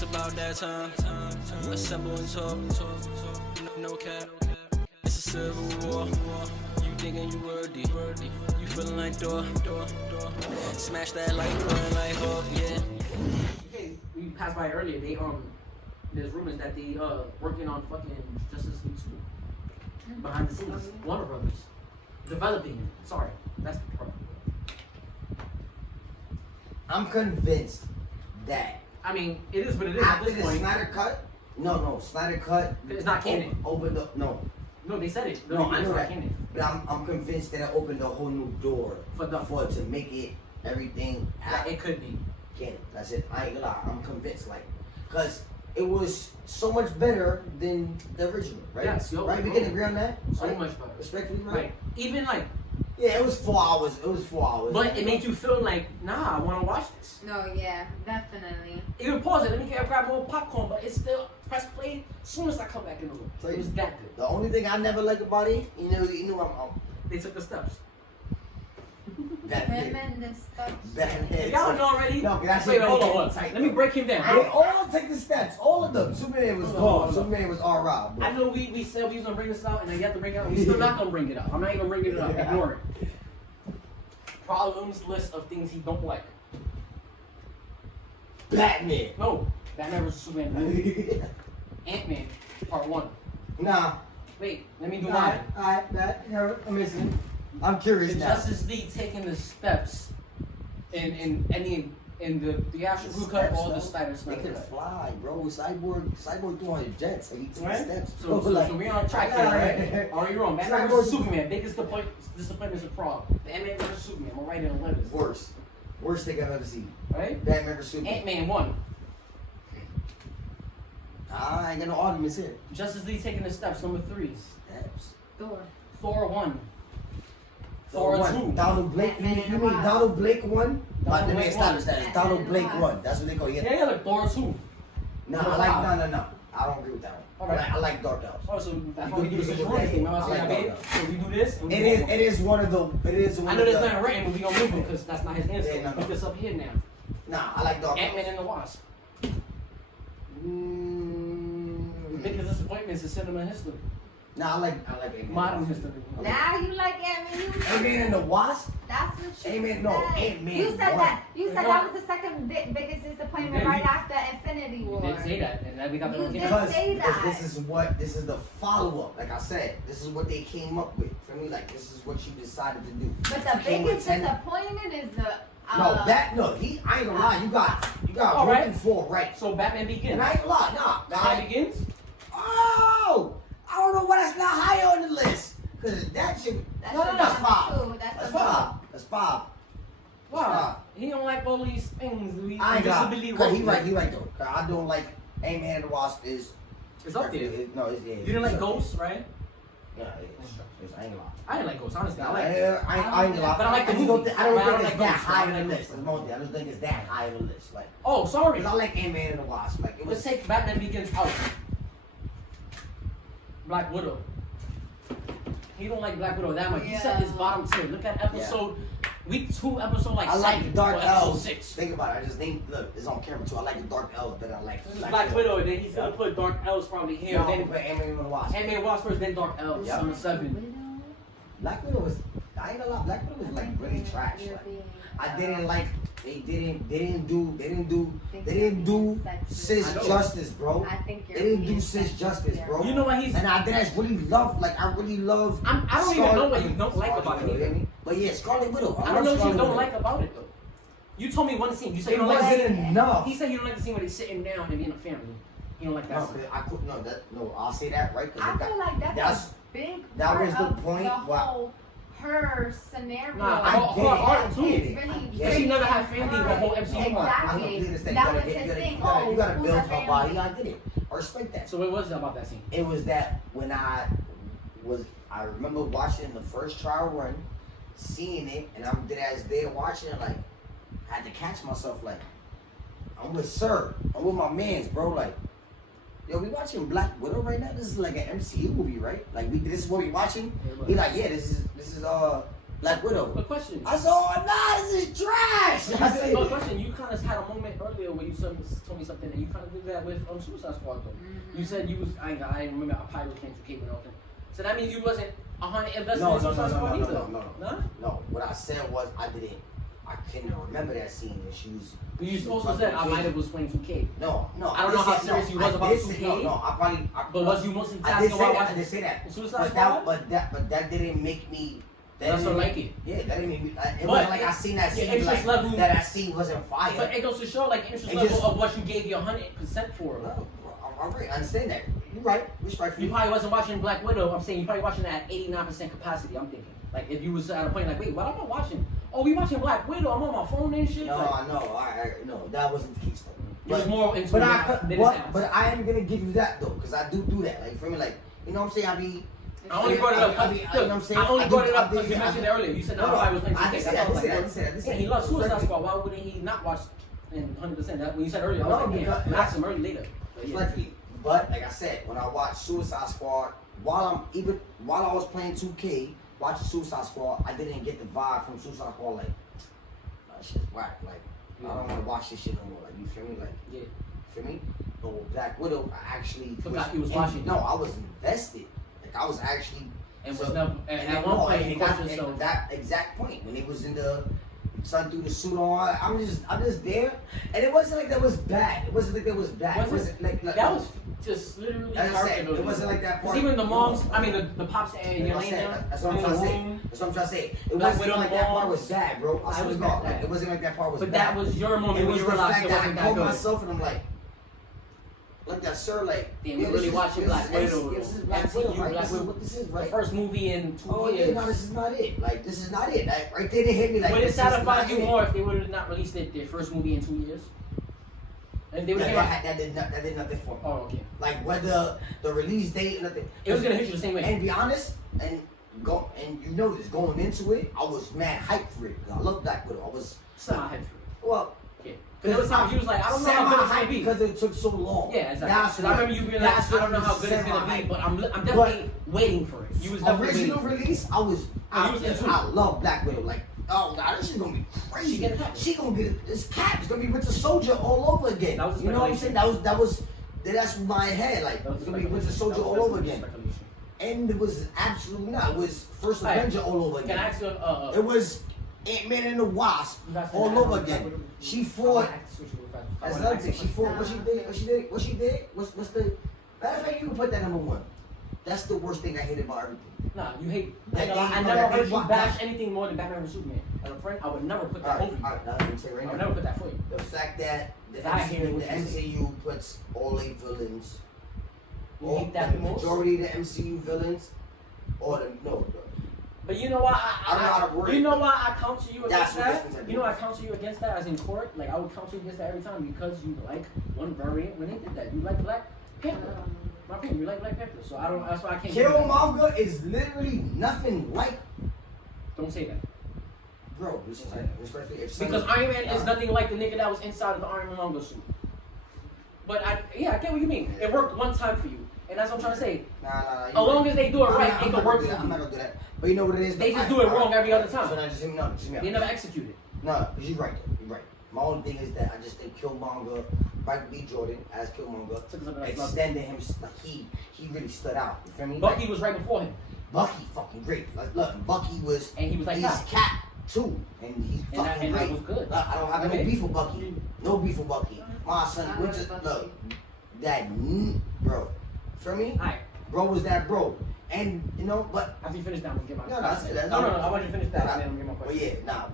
It's about that time. Assemble and talk. No cap. It's a civil war. You thinking you worthy. You feeling like door. Smash that like button like Hulk, yeah. Okay, we passed by earlier. There's rumors that they working on fucking Justice League 2 behind the scenes. Warner Brothers developing it. Sorry, that's the part. I'm convinced that I mean, it is what it is at after this the point. Snyder cut, no, Snyder cut. It's not canon. Opened up, no, They said it. no, I it's know not that. canon. But I'm convinced that it opened a whole new door For to make it everything It could be. canon. That's it. I ain't gonna lie. I'm convinced, like, cause it was so much better than the original, right? Yes, right. We can agree on that. So right? much better. Respectfully, right? Right. Even like, Yeah, it was 4 hours. It was 4 hours. but it made you feel like, nah, I want to watch this. No, yeah, definitely. Even pause it. Let me grab more popcorn, but it's still press play as soon as I come back in the room. So it was that good. The only thing I never liked about it, you know, I'm They took the steps. Tremendous stuff. Y'all know already. No, that's Wait, it. hold on. Let me break him down. They all take the steps. All of them. Superman was gone. Superman was all right. I know we said we was gonna bring this out, and I got to bring it out. We're still not gonna bring it out. I'm not even bringing it up. Ignore it. Problems list of things he don't like. Batman. No, Batman vs Superman. Ant-Man, part 1. Nah. Wait, let me do mine. Alright, I'm listening. I'm curious The now. Justice League taking the steps in the theatrical cut or the Snyder They can cut. fly, bro. Cyborg doing steps. He took Right? steps. So we're on track here, right? Are you wrong? Batman vs Superman, biggest disappointment is a problem. The Ant-Man vs Superman, I'm writing in letters. Worst thing I've ever seen. Right? Batman vs Superman. Ant-Man 1. I ain't got no arguments here. Justice League taking the steps, number 3. Steps. Thor 1. Thor Thor 1. 2. Donald Blake. You mean Donald Blake 1? Let me establish that. It's Donald Blake 1. That's what they call it. Yeah, like Thor 2. No, I like no. I don't agree with that one. Alright. I like Dark Elves. Oh, so that's You why we do do the this situation thing. I like Remember I that. said, so we do this. And we It move on. is one of the. It is one I know of there's the. nothing written, but we gonna move him because that's not his answer. Yeah, no, no. Put this up here now. Nah, I like Dark Ant-Man Elves. and the Wasp. Mm, Biggest disappointments in cinema history. Nah, I like Ant-Man. Modern history. Now you like Ant-Man. Ant-Man and the Wasp? That's what you Ant-Man, no, said. Ant-Man You said one. that. You said One. that was the second biggest disappointment Yeah, right you- after Infinity War. You did say that, and then we got the You one did. came. Because say that. this is the follow-up. Like I said, this is what they came up with. For me, like, this is what you decided to do. But the Came with biggest 10 disappointment is the. No, I ain't gonna lie, you got All right. looking for right. So Batman Begins. And I ain't gonna lie, nah. Batman Begins? Oh! I don't know why that's not higher on the list. Cause that shit. That's No, your that's number 5. two. That's 5. That's 5. Wow. He don't like all these things. We I ain't gonna disability lie. He roles. right though. 'Cause I don't like Ant-Man and the Wasp is. It's up there. No, it's You didn't like it's up Ghosts, right? there. Yeah, it's I ain't gonna lie. I didn't like Ghosts, honestly. I I like ain't gonna lie. But I like the just movie. don't I don't But I don't think like it's that Ghost. high I on the like list. Ghost. That's one thing. I just think it's that high on the list. Like, Oh, sorry. 'cause I like Ant-Man and the Wasp. Like, it Let's was. take Batman Begins out. Black Widow. He don't like Black Widow that much. He said his bottom tier. Look at episode week 2, episode like I like the 7 Dark or episode Elves. 6. Think about it. I just think, look, it's on camera too. I like the Dark Elves better. I like This is Black Widow, and then he's gonna put Dark Elves probably here. No, Then but Ant-Man and the Wasp. Ant-Man Wasp first, then Dark Elves. Yep. Number 7. Black Widow was. I ain't gonna lie. Black Widow was like really trash. Like, I didn't like. They didn't do cis I justice, bro. I think They you're didn't do being cis justice, bro. You know what he's. And I really love. Like, I really love. I don't even know what you don't like Scarlet about it Widow, you either. hear me? But yeah, Scarlet Widow. I don't know what you Scarlet don't Widow. like about it though. You told me one scene. You said It you don't like. wasn't enough. He said you don't like the scene where they sitting down and being a family. You don't like that No, scene. I could no. I'll say that right. I feel like that's a big that part was the of point. the Wow. whole her scenario. Nah, I her get it. art too. I It's get it. really I get But she it. never had family the whole MCU. Exactly. I completely understand. That You was gotta- his you gotta- thing. You gotta Oh, build who's her her body. family? I get it. I respect that. So what was it about that scene? It was that when I remember watching the first trial run, seeing it, and I'm dead as there watching it, like, I had to catch myself, like, I'm with Sir. I'm with my mans, bro. Like, yo, we watching Black Widow right now? This is like an MCU movie, right? Like, this is what we watching? He like, yeah, this is Black Widow. But question. I said, oh nah, this is trash. I said, But question, you kind of had a moment earlier where you told me something, and you kind of did that with Suicide Squad though. Mm-hmm. You said you was, I remember a pirate came to Cape and all that. So that means you wasn't 100 invested no, in Suicide Squad either. No. What I said was I couldn't remember that scene when she was. You also said I might have was playing 2K. No. I don't know how serious you was about 2K. No, I probably. But was you mostly I did tasking say about that. I watching did say that. Suicide Squad? But that didn't make me. That's so like it. Yeah, that didn't make me. It But wasn't like I seen that your scene interest like level- that scene wasn't fire. But it goes to show like interest It level just- of what you gave your 100% for. No, all right, I understand that. You're right. Respectfully. You probably wasn't watching Black Widow. I'm saying you probably watching that at 89% capacity. I'm thinking. Like if you was at a point like, wait, what am I watching? Oh, we watching Black Widow. I'm on my phone and shit. No, Like, I know. No, that wasn't the case though. it was more into But but I am gonna give you that though, because I do that. Like for me, like you know what I'm saying. I only brought it up. I mean, you know what I'm saying? I only I brought do- it up I do- because you I mentioned it do- earlier. You said No, nobody was playing I 2K. did say That's that, why I was I did like, say that, I did say yeah, that. he loves Suicide Respectfully. Squad. Why wouldn't he not watch in 100%? That when you said earlier, I No, was like, because- yeah, ask him early later. But yeah. Respectfully. But like I said, when I watched Suicide Squad, while I was playing 2K, watching Suicide Squad, I didn't get the vibe from Suicide Squad like, that shit's whack. Like I don't want to watch this shit no more. Like you feel me? Like Yeah. you feel me? But with Black Widow, I actually Forgot you was watching. No, I was invested. Like I was actually. And So- was never, and And at one point, and you that, caught yourself. that exact point when it was in the sun through the suit on, I'm just there, and it wasn't like that was bad. It wasn't like that was bad. It wasn't like That was just literally As I dark said, in those it wasn't days. like that 'Cause part. even the moms, I mean the pops and That's what I'm Yelena, saying. That's what I'm trying to say. That's what I'm trying to say. It Black wasn't Widow like that part moms. was bad, bro. I It swear was to God, bad. like, it wasn't like that part was But bad. that was your moment It when was you the realized fact it that wasn't I that called good. myself and I'm like that, sir, like. Damn, you really watching Black Widow. This is Black MCU, Widow, right? Black This is Widow. what this is, The right? first movie in 2 Oh years. yeah, no, this is not it. Like this is not it. Like, right there, they hit me like. Would it this is not satisfy you it. more if they would have not released their first movie in 2 years? And they would That did nothing for me. Oh, okay. Like whether the release date, nothing. It was gonna hit you the same way. And be honest, and you know this, going into it, I was mad hyped for it because I love Black Widow. I was Semi-hyped for it. well. Yeah. Because there was times you was like, I don't know how good it's gonna be. because it took so long. Yeah, exactly. That's Because I remember you being like, I don't know how good it's gonna be, semi-hyped. but I'm definitely waiting for it. You was definitely Original waiting for it. release, I was. Oh, you was into it. I love Black Widow. Like, oh god, this is gonna be crazy. She gonna happen. She gonna get this cap. It's gonna be Winter Soldier all over again. That was a you know what I'm saying? That's my head. Like, That was it's gonna be speculation. Winter Soldier That was all over definitely again. speculation. And it was absolutely not. It was First Alright. Avenger all over Can I again. ask you, It was Ant-Man and the Wasp all over again. She fought. That's another thing. She fought. What she did? What's the? Matter of fact, you can put that number one. That's the worst thing I hate about everything. Nah, you hate. That I thing- never that heard thing- you bash anything more than Batman vs Superman. As a friend, I would never put that over you. Alright, now let me say I right would now. never put that for you. The fact that the I hear MCU, what you're MCU puts all eight villains, You hate that the the most. majority of the MCU villains, or the But you know why I don't know how to word you it, know but why I counter you that's against what that? this one's You know why I counter you against that as in court? Like I would counter you against that every time because you like one variant when they did that. You like Black Panther. My opinion, you like Black Panther. So I don't that's why I can't do that. Killmonger is literally nothing like, Don't say that. bro. Respectfully, if Because Iron Man is nothing like the nigga that was inside of the Iron Man manga suit. But I get what you mean. It worked one time for you. And that's what I'm trying to say. Nah. As long as they do it right, it can work for I'm not you. gonna do that. But you know what it is? They just do it wrong every other time. So now just hear me out. Just hear me out. They never execute it. No, because you're right. You're right. My only thing is that I just think Killmonger, Michael B. Jordan as Killmonger, Took something like love. extended him. Like he really stood out. You feel me? Bucky Like, was right before him. Bucky fucking great. Like look, Bucky was. And he was like he's that. Cap too, and he's And that- fucking and that great. was good. Look, I don't have Okay. no beef with Bucky. No beef with Bucky. My son, I Winter, love look, Bucky. that bro. Feel me? Alright. Bro was that bro, and you know, but After you finish that, I'm gonna get my No, that's it. That's No, all. I want you to finish that Nah, and then I'm gonna get my but question. yeah, nah,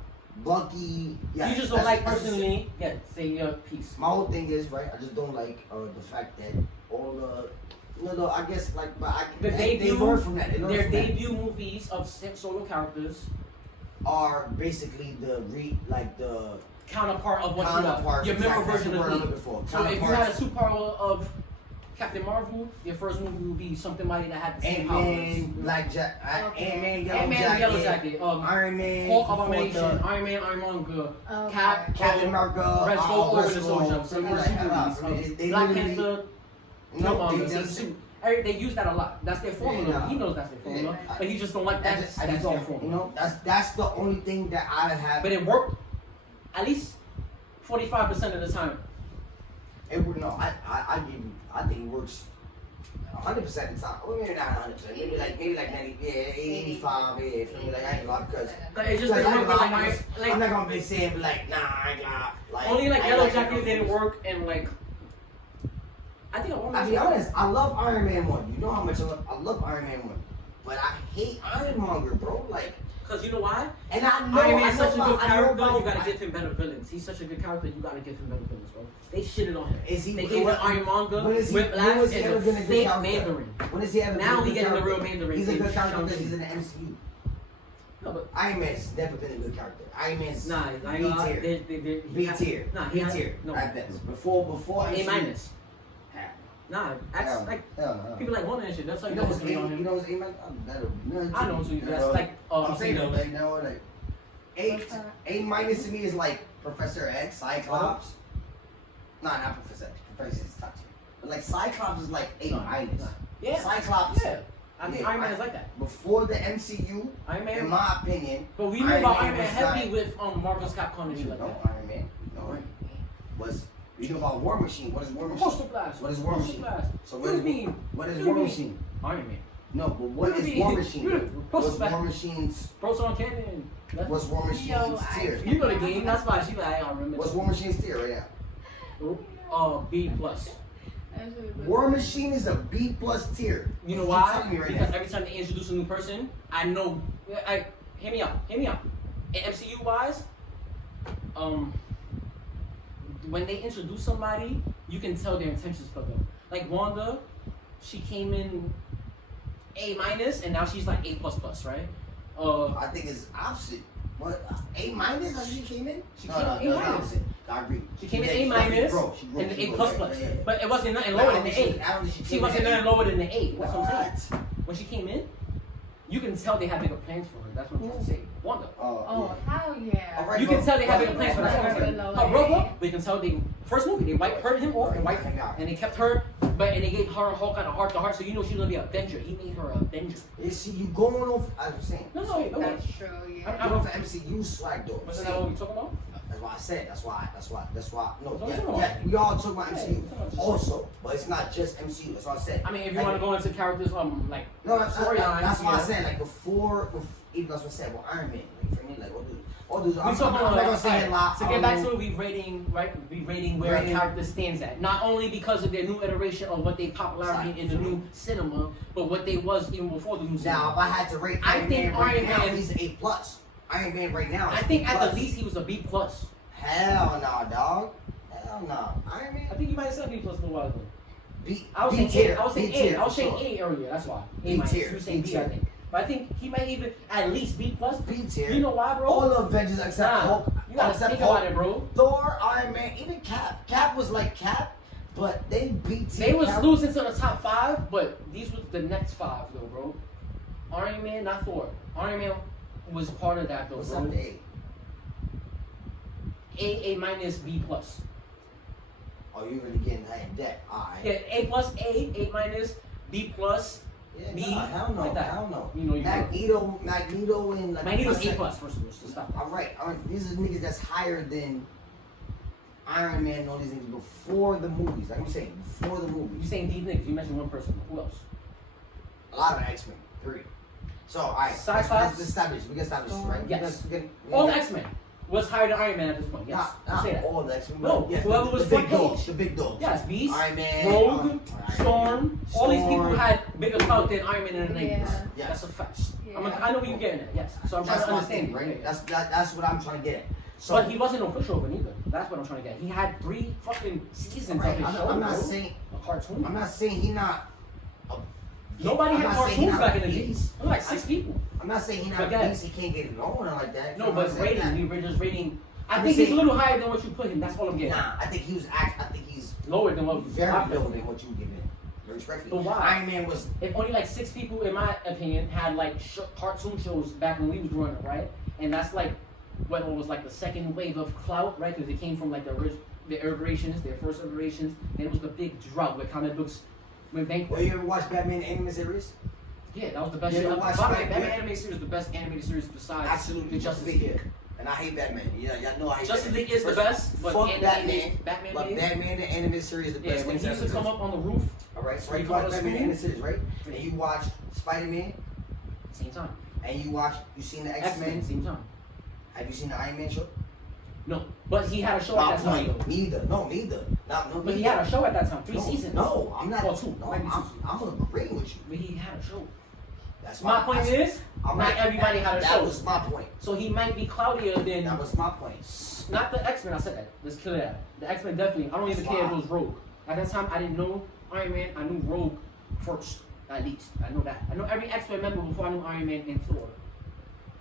Bucky. Yeah, You just don't that's- like that's the personally. Yeah, say your piece. My whole thing is right. I just don't like the fact that all the I guess like but The they debut, learn from that. They learn their from that. debut movies of solo characters Are basically the counterpart of what counterparts. you are. Your mirror Exactly, that's version the of word I'm me. looking for. So if you had a Counterparts. superpower of Captain Marvel, your first movie would be somebody that had the same Ant-Man, powers. Black Jack, Okay. Ant-Man, Yellow Jacket, Iron Man, Hulk fought Abomination, the- Iron Man, Ironmonger, Okay. Cap, Captain America, Red Skull, Red Winter Skull, Soldier, so something your like that. super movies, They Black literally- Panther, No, Killmonger, they so just- two. They use that a lot. That's their formula. Yeah, nah. He knows that's their formula, Yeah. but he just don't like I that. just That's their don't, formula. you know, that's the only thing that I have. But it worked at least 45% of the time. It would no. I give you. I think it works 100% of the time. Well, maybe not 100%. Maybe like 90, 85. Yeah, feel me? Like I ain't gonna lie because. But it just Like, didn't I work ain't with gonna like, lie, I'm not gonna be saying like nah, I ain't gonna like. only like I Yellow ain't Jacket gonna- didn't work, and like I think I'll be honest, I love Iron Man 1. You know how much I love Iron Man 1. But I hate Ironmonger, bro. Like, because you know why? and I know, Iron I Man's know such a good about- I know character. about- You gotta give him better villains. He's such a good character. You gotta give him better villains, bro. They shitted on him. Is he? They gave him Ironmonger, when is he Whiplash, ever and been a a good fake character? Mandarin. When is he ever? Now been we a good getting the character? real Mandarin. He's a They good character showed because you. he's in the MCU. No, but Iron Man's never been a good character. Iron Man's nah, I ain't gonna lie. B tier. Nah, B tier. No, At best. Before A MCU. minus. Yeah. Nah, that's like Hell no. people like Wonder and shit. That's how You you know know what's what's A? going on You him. know what's A minus? I know too. That's like I'm saying though, female. like now, like A minus to me is like Professor X, Cyclops. Nah, not Professor X. Professor X is top tier. But like Cyclops is like A minus. Yeah. Cyclops. Yeah. I think Yeah, Iron Man is like that. Before the MCU, Iron Man. in my opinion, But we know about Iron Man was heavily not- with Marvel's Capcom and shit like no, that. Iron Man. No, was we know about War Machine. What is War Machine? Postal Blast. What is War Postal Machine? Blast. So what is Beam. what is Blue War Beam. Machine? Iron Man. No, but what Blue is Beam. War Machine? Blue. What's Postal War Blast. Machine's? Proton Cannon. That's- What's War Machine's Yo, tier? You know the game. That's why she like I don't remember. What's War Machine's tier right now? B plus. War Machine is a B plus tier. You know Keep why? telling me right Because now. every time they introduce a new person, I know. Hear me out. Hear me out. And MCU wise, when they introduce somebody, you can tell their intentions for them. Like Wanda, she came in A minus, and now she's like A plus plus, right? I think it's opposite. What A minus? That's what she came in. She came in A minus. opposite. I agree. She came in Yeah, A she definitely minus broke. and She A broke, plus right, plus, yeah, yeah. but it wasn't nothing I lower don't than the think A. I don't think She came wasn't in nothing lower than the A. That's what I'm saying. What? When she came in, you can tell they had bigger plans for her. That's what I'm trying to say. Wanda. Oh, hell yeah. All right. You can tell they had but- bigger plans for her. That's what I'm saying. Below Her A. brother, we can tell they first movie they wiped her him off and wiped Yeah. and they kept her, and they gave her and Hulk kind of heart to heart, so you know she's gonna be an Avenger. He made her an Avenger. You see, you going off. I'm saying. No, no, no. That's true, yeah. I don't know MCU swag though. Wasn't that what we talking about? That's why I said. That's why. No, That's what yeah, I'm talking yeah. We all talk about Yeah, MCU we're talking about also, but it's not just MCU. That's what I said. I mean, if you Like, want to go into characters, like no, storylines, that's why I yeah. said like before even that's what I said. Well, Iron Man, like for me, like all dudes. We I'm talking not about gonna say a lot. to get back to it, we rating where Rating. a character stands at. Not only because of their new iteration of what they popularity in the new cinema, but what they was even before the new Now, cinema. if I had to rate I Iron think Man right Iron now, Man- he's an A plus. Iron Man right now. I is think A+. at the least he was a B plus. Hell no, dog. Hell no. Iron Man. I think you might have said B plus a little while ago. B. I was B saying tier. A. I was saying B A. tier, I was for saying sure. A earlier. That's why. B A minus. tier, You were saying B B, I tier. think. But I think he might even at least B plus. B tier. You know why, bro? All the Avengers except Nah, Hulk. you gotta except think Hulk, about it, bro. Thor, Iron Man, even Cap. Cap was like Cap, but they beat. They was Cap. losing to the top 5, but these was the next 5 though, bro. Iron Man, not Thor. Iron Man was part of that though, What's bro. up, A? A minus B plus. Oh, you really getting that in debt? Alright. Yeah, A plus A minus, B plus. Yeah, B, nah, hell no, like that. hell no. You know, Magneto, and like. Magneto's A plus first of all. So stop. All right. These are niggas that's higher than Iron Man and all these niggas before the movies. Like I'm saying, before the You movies. saying these niggas? You mentioned one person. Who else? A lot of X-Men. 3. So, alright. Sci-fi? Let's establish. We can establish this, right? Yes. We can- All the X-Men was higher than Iron Man at this point. Yes, Not say that. all the X-Men. No, but yes, whoever was the big front dogs. page. The big dogs. Yes, Beast, Iron Man. Rogue, Iron Storm. All these people Storm. had bigger clout than Iron Man in the 90s. Yeah. Yeah. That's a fact. Yeah. I know what you're getting at. Yes. So I'm trying That's to my understand, thing, right? Yeah. That's what I'm trying to get at. So, But he wasn't no pushover neither. That's what I'm trying to get. He had 3 fucking seasons right, of his show. I'm not bro. saying. A cartoon. I'm not saying he not. Nobody I'm had not saying he cartoons not back in the a days. beast. There were like 6 people. I'm not saying he not But a that- beast. He can't get it going or like that. No, but it's saying that. rating. We were just rating. I I'm think he's a saying- little higher than what you put him. That's all I'm getting. Nah, I think he's Lower than what we very popular. low than what you give him. Very respectfully. But why? Iron Man was. If only like 6 people, in my opinion, had like cartoon shows back when we was growing up, right? And that's like what was like the second wave of clout, right? Because it came from like the iterations, their first iterations. Then it was the big drought where comic books went Well, bankrupt. you ever watch Batman the Animated Series? Yeah, that was the best Yeah, shit. watch Batman Batman. animated series is the best animated series besides Absolutely. the Justice League. And I hate Batman. Yeah, y'all know I hate Justice Batman. League is the best, but fuck animated, Batman. Batman But is. Batman the Animated Series is the Yeah, best when thing he used to come up on the roof, Alright, so when you he watch called us Batman the school. Animated Series, right? And you watch Spider-Man, same time. and you seen the X-Men, X-Men. same time. Have you seen the Iron Man show? No, but he had a show My at that time. point. Though. Neither. No, neither. No, But he had a show at that time, 3 no, seasons. No, I'm not. Or 2. No, Might be 2 I'm agreeing with you. But he had a show. That's My point is, I'm not everybody had a that show. That was my point. So he might be cloudier than That was my point. not the X-Men. I said that. Let's clear that. The X-Men definitely. I don't even care if it was Rogue. At that time, I didn't know Iron Man. I knew Rogue first, at least. I know that. I know every X-Men member before I knew Iron Man and Thor.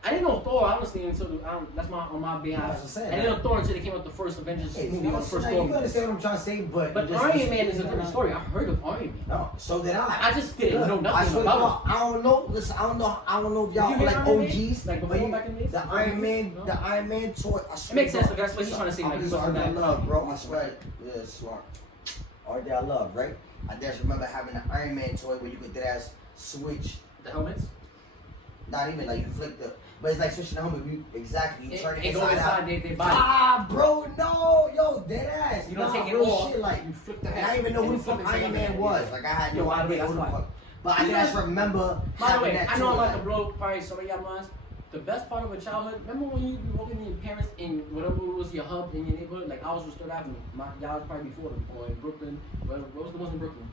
I didn't know Thor honestly until that's on my behalf. I didn't know Thor until they came out the first Avengers movie or the first Thor. You understand what I'm trying to say, but Iron Man is a different story. I heard of Iron Man. No, so did I. I just didn't know nothing about I don't know. Listen, I don't know if y'all Did you are hear like Iron Man? OGs. Like before, back in the days? The Iron Man, No? the Iron Man toy. It makes sense. That's what he's trying to say. Like, Like, something I that love, bro. I swear. Yeah, smart. Art that I love, right? I just remember having an Iron Man toy where you could dead-ass switch. the helmets. Not even like you flick the, but it's like switching the helmet. Exactly. You turn it Go inside out. inside. They buy it. Ah, bro, no, yo, dead ass. You don't Nah, take it real off. shit, like, You flip the and head. I didn't even know and who you the flip fuck it to Iron the Man head. was. Like I had Yo, no by the way, idea who the that's fuck. But I You just know- remember By the having way, that I know I'm toy, about to like, blow probably some of y'all minds. The best part of a childhood, remember when you be walking in your parents in whatever was your hub in your neighborhood? Like I was with Third Avenue. Y'all was probably before them, or in Brooklyn. What was the ones in Brooklyn?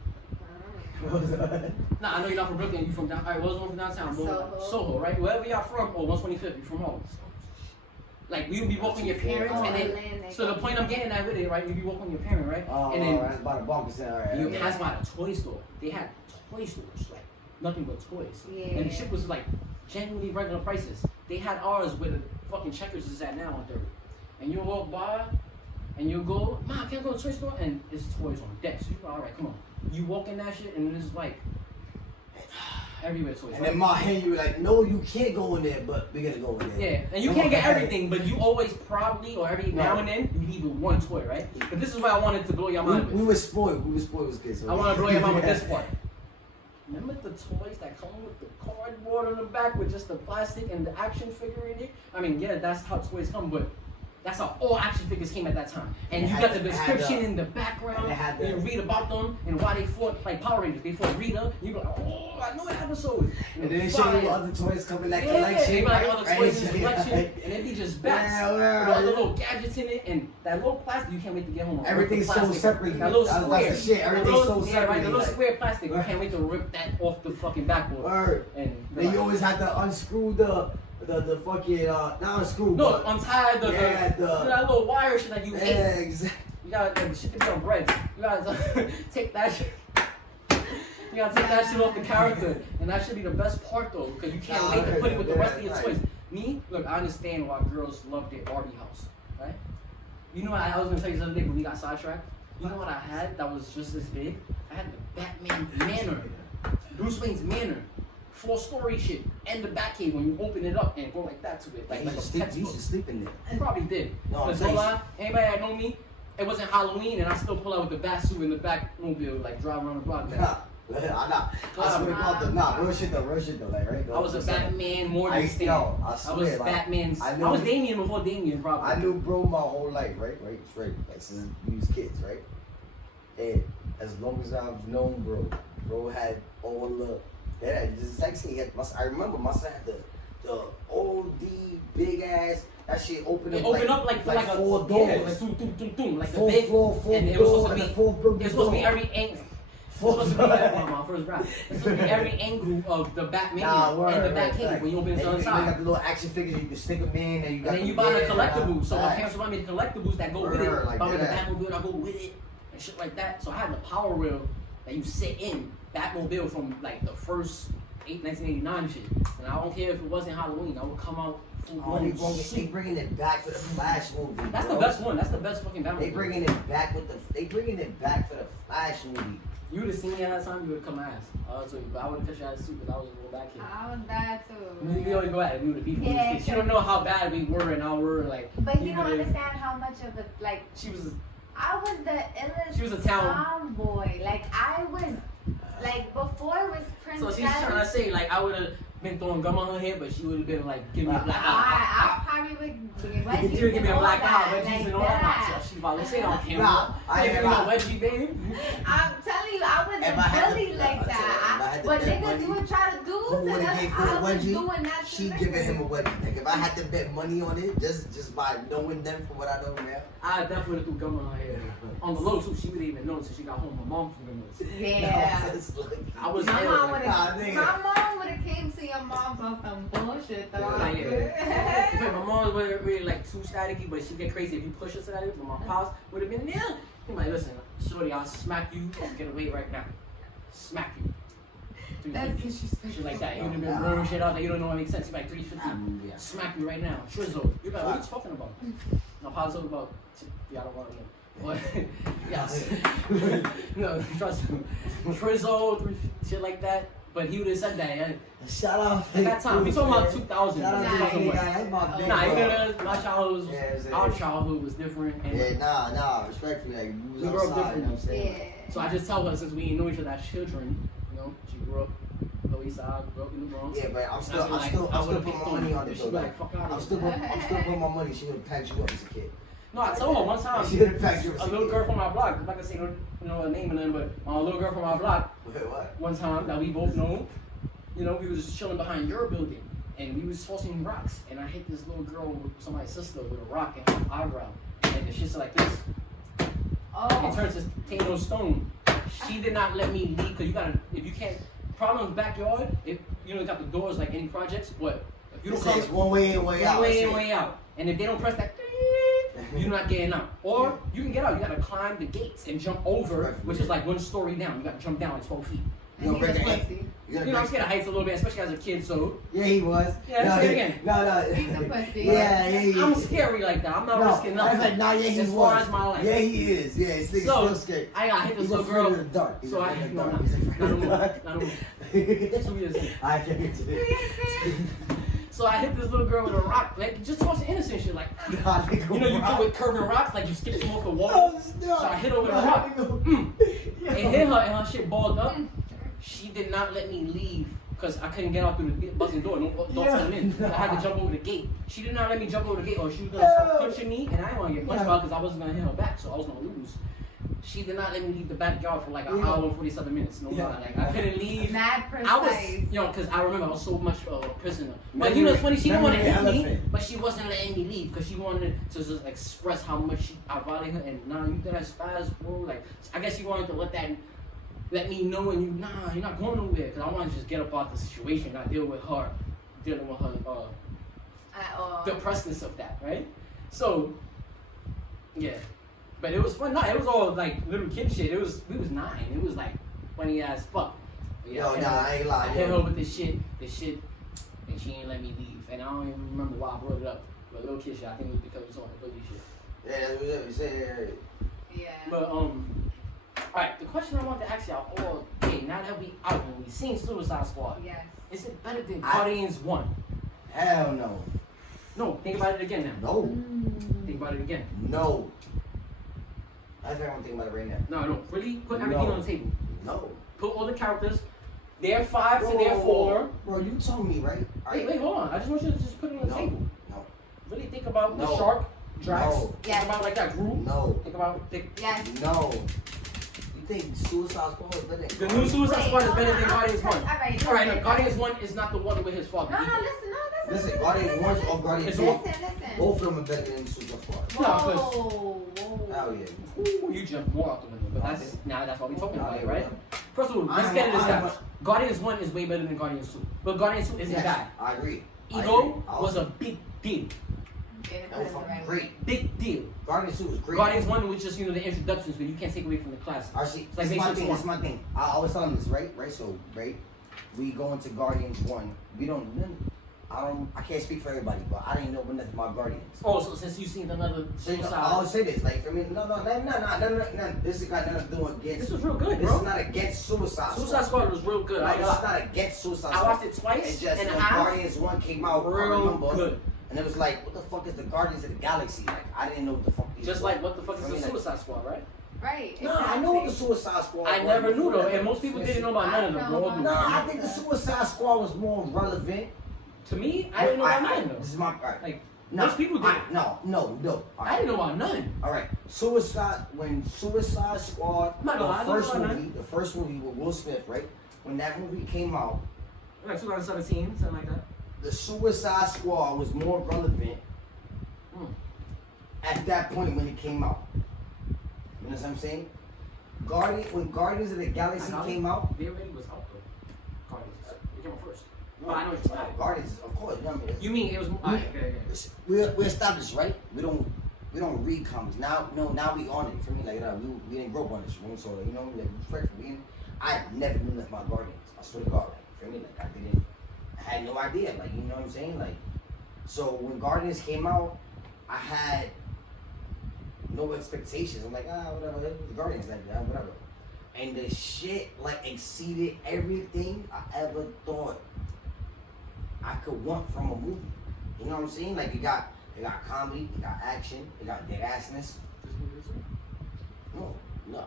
Nah, I know you're not from Brooklyn. You from down. Alright, what was the one from downtown? Soho, right? Wherever y'all from, or 125th, you from home. Like you be walking your parents, and then so the point I'm getting at with it, right? You be walking your parent, right? Oh, and then right, by the bunker center, right? you pass by the toy store. They had toy stores, like nothing but toys. And the shit was like genuinely regular prices. They had ours where the fucking Checkers is at now on 3rd. And you walk by and you go, Mom, can I go to the toy store? And it's toys on deck. So you go, alright, come on. You walk in that shit and it's like everywhere toys. And then my hand, you were like, no, you can't go in there, but we're gonna go in there. Yeah, and you can't get everything, but you always probably, or every now and then, you leave with one toy, right? But this is what I wanted to blow your mind with. We were spoiled. We were spoiled as kids. I want to blow your mind with this part. Remember the toys that come with the cardboard on the back with just the plastic and the action figure in it? I mean, yeah, that's how toys come, but that's how all action figures came at that time. And you got the description in the background, and you read about them and why they fought, like Power Rangers, they fought Rita. You go, oh, I know that episode. And then they show you other toys coming like yeah, collection. they be like right? other toys in the Right? collection, and they be just bats Yeah, with all the little gadgets in it, and that little plastic, you can't wait to get home. Everything's so separate. That little That's square. the shit. Everything's so Yeah, right, the little separate. square plastic, you can't wait to rip that off the fucking backboard. Word. And Then you always have to unscrew the fucking not unscrew. no, but untie the that little wire shit that you ate. yeah, exactly. You gotta like, shit to be on bread. You gotta take that shit. You gotta take that shit off the character, and that should be the best part though, because you can't wait to put it with the rest of your toys. Me, look, I understand why girls love their Barbie house, right? You know what I was gonna tell you the other day when we got sidetracked. You know what I had that was just as big? I had the Batman Manor, Bruce Wayne's Manor. 4-story shit, and the Batcave when you open it up and go like that to it, like You a should textbook. sleep in there. I probably did. No, Because no lie, anybody that know me, it wasn't Halloween, and I still pull out with the bat suit in the Batmobile, like driving around the block. Man. Nah, I swear to God, real shit though, like right. I was a Batman more I than Stan. know, I I swear, was like, Batman's. I I, knew- was Damien before Damien, probably. I knew bro my whole life, right, straight, like since we was kids, right. And as long as I've known bro had all the. Yeah, just like say, I remember my son had the old big ass. That shit opened It up. opened up like 4 a doors. Yeah, like boom, like the Fourth big. floor, and it was supposed to be. fourth building. It was supposed to be every angle. It's supposed to be my first rap. It's supposed to be every angle of the Batman and the Batcave when you open it on the You side. got the little action figures you can stick them in, and you got. And then you buy the collectibles. So my parents would buy me the collectibles that go with it. Word, like Buy me the that. Batmobile that go with it and shit like that. So I had the Power Wheel that you sit in Batmobile from like the first 1989 shit. And I don't care if it wasn't Halloween. I would come out full Oh, they blown. bringing it back for the Flash movie. That's bro. the best one. That's the best fucking Batmobile. They bringing it back for the Flash movie. You would have seen me at that time. You would have come ass. So, but I would have cut you out of suit because I was a little back kid. I was that too. We only go at it. We would have beat you. Yeah, She don't know how bad we were and how we were like. But you don't would've- understand how much of a like She was. I was the illest She was a town. tomboy. Like I was Like before it was Princess. So she's trying to say like I would have been throwing gum on her head, but she would have been like giving me a black I eye. probably would She would give me a black eye, wedgies and all that. So she probably say on camera. Nah, I Give ain't me a gonna lie. wedgie, baby. I'm telling you, I If I had wasn't to- really like I'll tell you, if I that. had to But bet niggas money, you would try to do who to would've us, gave her a I was wedgie, doing that to she giving him a wedgie. Like if I had to bet money on it, just by knowing them for what I know now. I definitely threw gum on her head. On the low too, she wouldn't even notice until she got home. My mom threw gum on her. Yeah. No, it's like, I was My ill, mom like, would nah, have. nigga. My mom would have came to your mom's on some bullshit though. Like, yeah. My mom wasn't really like too staticky, but she'd get crazy if you push her to that. But my pops would have been there. He like, listen, shorty, I'll smack you. Get away right now. Smack you. That's 350. disrespectful. Shit like that. He would have been throwing shit out that you don't know what makes sense. He's like 350. yeah. Smack you right now. Trizzle. You're like, what are you talking about? My pops talking about. Yeah, I don't want to know. But yes. No, trust me. Trizzle, 350, shit like that. But he would have said that. Yeah. Shout out. At that time, we talking about 2000. Shout out to Nah, the Nah, guy. That's my big nah, bro. my childhood was, Yeah, it's- our childhood was different. And Yeah, nah, respectfully, like, we We was grew up outside, you know what I'm different. saying? Yeah. so I just tell her since we didn't know each other as children, you know, she grew up Lower East Side, grew up in the Bronx. Yeah, but I'm I still would've putting picked my money on her. it She'd though. be Like, like, fuck out I'm of still here. putting my money. She would have packed you up as a kid. No, I told her one time. She would have packed you up as A little girl from my block. I'm not gonna say no, a name or nothing, but a little girl from my block. Wait, what? One time that we both know, you know, we was just chilling behind your building, and we was tossing rocks, and I hit this little girl with somebody's sister with a rock in her eyebrow, and the shit's like this. It Oh. turns to Tano Stone. She did not let me leave because you gotta, if you can't, problem in the backyard, if you know, you got the doors like any projects, but if you don't It's come one way in, way out. way in, That's it. way out, and if they don't press that, you're not getting out. Or you can get out, you gotta climb the gates and jump over, which is like one story down. You gotta jump down like 12 feet. You gonna break the height. pussy. You You know, I'm scared of heights a little bit, especially as a kid, so Yeah, he was. Yeah, no, say it he- again. No. He's a pussy. Yeah, he I'm is. scary like that. I'm not No, risking I was nothing. like, nah, yeah, he as far was. as my life. Yeah, he is. Yeah, this nigga's So, still scared. I got hit this He's little afraid girl. of the dark. He's So I, afraid of the no, dark. no, He's afraid not of the no more, dark. not no more. That's what we just said. I can't get to it. So I hit this little girl with a rock, like just on some innocent shit, like Nah, nigga, you know, you rock. do with curving rocks, like you skip them off the wall. Oh, stop. So I hit her with a Nah, rock. nigga. And hit her, and her shit balled up. She did not let me leave because I couldn't get out through the buzzing door. No adults coming in. I had to jump over the gate. She did not let me jump over the gate, or she was gonna start punching me, and I didn't want to get punched by because I wasn't gonna hit her back, so I was gonna lose. She did not let me leave the backyard for like an hour and 47 minutes. No lie, like I couldn't leave. Mad I was, precise. you know, because I remember I was so much a prisoner. But you know, it's funny. She didn't want to Memory hit me, elephant. but she wasn't letting me leave because she wanted to just express how much I violated her. And nah, you did that spaz, bro. Like I guess she wanted to let me know, and you're not going nowhere. Because I wanted to just get up out the situation, not dealing with her At all. the oppressness of that, right? So, yeah. But it was fun. No, it was all like little kid shit. We was 9. It was like funny as fuck. But Yo, hit nah, her- I ain't lying, I hit yo. her with this shit, and she ain't let me leave. And I don't even remember why I brought it up. But little kid shit, I think it was because it was on the boogie shit. Yeah, that's what we said. Yeah. But alright, the question I want to ask y'all all day, now that we out and we seen Suicide Squad, Yes. is it better than Guardians 1? Hell no. No, think about it again now. No. Think about it again. No. That's what I'm thinking about it right now. No, really put everything No. on the table. No. Put all the characters, their 5 to their 4. Bro, you told me, right? Wait, hold on. I just want you to just put it on the No. table. No. Really think about the No. shark, Drax. No. Think about like that group. No. Think about Yes. No. You think Suicide Squad is better than the new Suicide Wait, Squad is hold better on, than Guardians 1. Alright, Alright, no, listen. Guardians 1 is not the one with his father. No, either. listen. Listen, Guardians 1 or Guardians It's 2, all- Listen. both of them are better than Suicide Squad. No, 'cause- Whoa. Hell yeah. Ooh, you jumped more out the window, but that's why we're talking about it, right? I First of all, let's am- get into I am- this. Guardians 1 is way better than Guardians 2. But Guardians 2 isn't Yes, bad. I agree. I Ego agree. was a big deal. That was fucking great. Big deal. Guardians 2 was great. Guardians 1 was just, the introductions, but you can't take away from the classic. Alright, see, It's like this is my Matrix thing. 1. This is my thing. I always tell them this, right? So, we go into Guardians 1. I can't speak for everybody, but I didn't know nothing about Guardians. Oh, so since you've seen another So, Suicide, I always say this, like, for me, no, this has got nothing to do against. this was real good, This bro. is not against Suicide Suicide Squad was real good. No, I it's not against Suicide I Squad. watched it twice It's just and a when half. Guardians 1 came out, I Real remember, good. and it was like, what the fuck is the Guardians of the Galaxy? Like, I didn't know what the fuck these Just were. like what the fuck is I mean, the like, Suicide Squad, right? Right. No, I know what the Suicide Squad was. I never knew though, and most people didn't know about none of them. Bro. No, I think the Suicide Squad was more relevant. To me, I didn't know about none though. This is my part. Like No, most people did. No. All I didn't know about none. All right, when Suicide Squad, I'm not gonna lie, I didn't know about the first movie with Will Smith, right? When that movie came out, Like 2017, something like that. the Suicide Squad was more relevant at that point when it came out. You know what I'm saying? When Guardians of the Galaxy came out, they already was out though. Guardians, it came out first. Well, I know what you're saying. Guardians, of course. You mean it was? Okay. We established, right? We don't read comics now. Now we on it. For me, like we didn't grow up on this, so like, you know, like respect for me. I never knew nothing about Guardians. I swear to God, like, for me, like I had no idea. Like, you know what I'm saying? Like, so when Guardians came out, I had no expectations. I'm like, whatever, it was the Guardians, like whatever. And the shit like exceeded everything I ever thought I could want from a movie. You know what I'm saying? Like it got comedy, it got action, it got dead assness. No,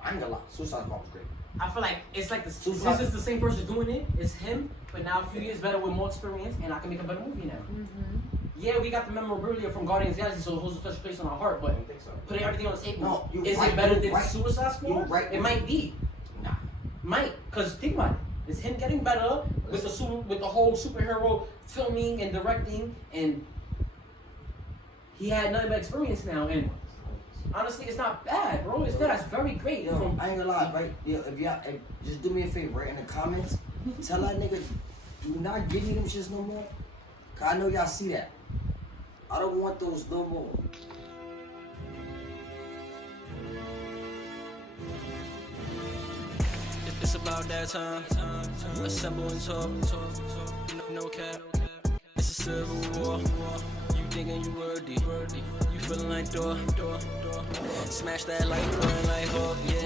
I ain't gonna lie. Suicide Squad was great. I feel like it's like this Suicide- is the same person doing it. It's him, but now a few years better with more experience, and I can make a better movie now. Mm-hmm. Yeah, we got the memorabilia from Guardians of the Galaxy, so it holds a special place in our heart. But putting everything on the table, No, you're is right, it better you're than right. Suicide Squad? You're right. It might be. Nah. Might, cause think about it. It's him getting better with the whole superhero filming and directing, and he had nothing but experience now. And honestly, it's not bad, bro. It's that's very great. Yo, I ain't gonna lie, right? Yo, if just do me a favor, right? In the comments, tell that nigga, do not give me them shits no more. Cause I know y'all see that. I don't want those no more. It's about that time. Assemble and talk. No cap. It's a civil war. You thinking you worthy. You feeling like door. Smash that light, burn like Hawk, yeah.